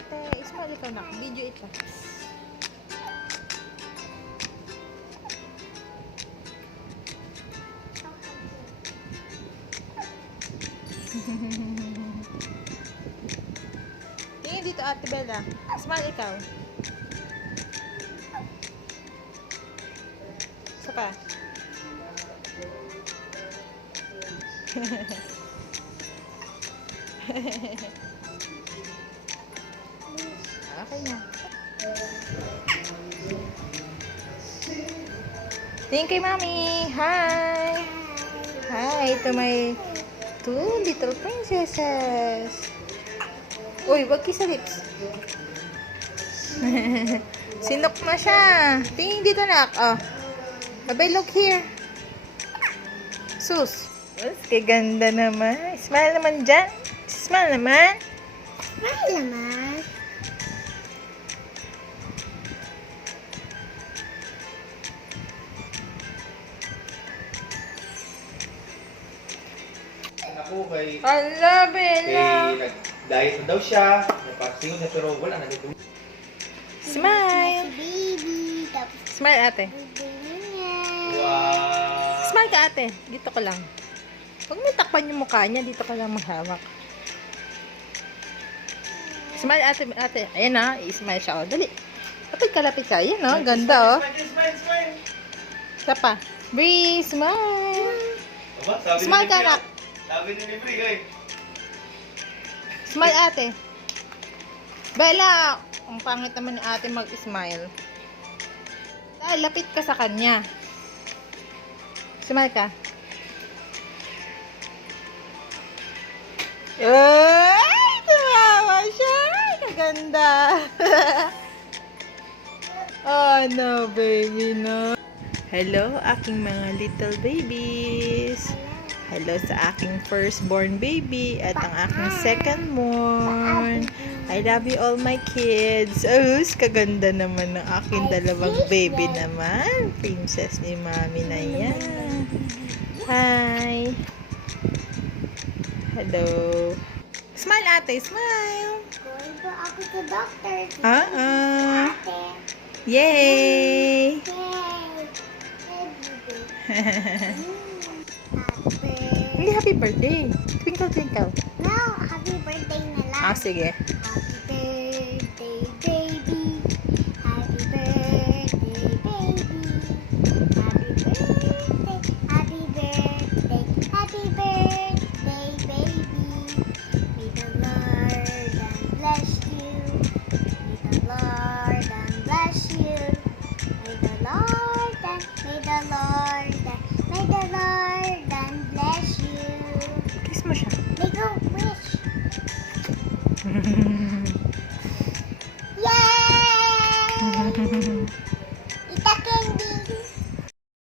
ate. Smile ikaw na. Video ito. Tingin dito ate Bella. Smile ikaw. Isa pa. Okay na. Tingin kay mami. Hi! Hi to my two little princesses. Uy, wag kiss sa lips. Sinok na siya. Tingin dito nak. Oh. Abay, look here. Sus. Mas kaganda naman. Smile naman dyan. Smile naman. Smile naman. Ako kay Ala, Bella. nag-diet na daw siya. Napasingon niya pero wala na dito. Smile. Baby. Tapos Smile, ate. baby niya. Wow! Smile ka, ate. Dito ka lang. Huwag mo takpan yung mukha niya. Dito ka lang maghawak. Smile, ate. Ate. Ayan na. I-smile siya. O, dali. Kapit ka. Ayan, o. Ganda, o. Smile! Isa pa. Bree, smile. Aba, sabi Smile ni ka, Libre, anak. Sabi ni Libre, guys. Smile, ate. Bella, ang pangit naman ni ate mag-smile. Dahil lapit ka sa kanya. Smile ka. Ay! Tumawa siya! Kaganda! Oh no, baby, no. Hello, aking mga little babies. Hello sa aking firstborn baby at ang aking secondborn. I love you all my kids. Oh, kaganda naman ng aking dalawang baby naman. Princess ni mami na yan. Hi. Hello. Smile, ate. Smile. Going po ako sa doctor. Ah. Ate. Yay. Yay. Happy. Hindi, happy birthday. Twinkle, twinkle. No, happy birthday na lang. Ah, sige. Happy birthday, baby. Happy birthday, baby. Happy birthday, happy birthday, happy birthday, baby. May the Lord and bless you. May the Lord and bless you. May the Lord and may the Lord and may the Lord and bless you. Kiss mo siya.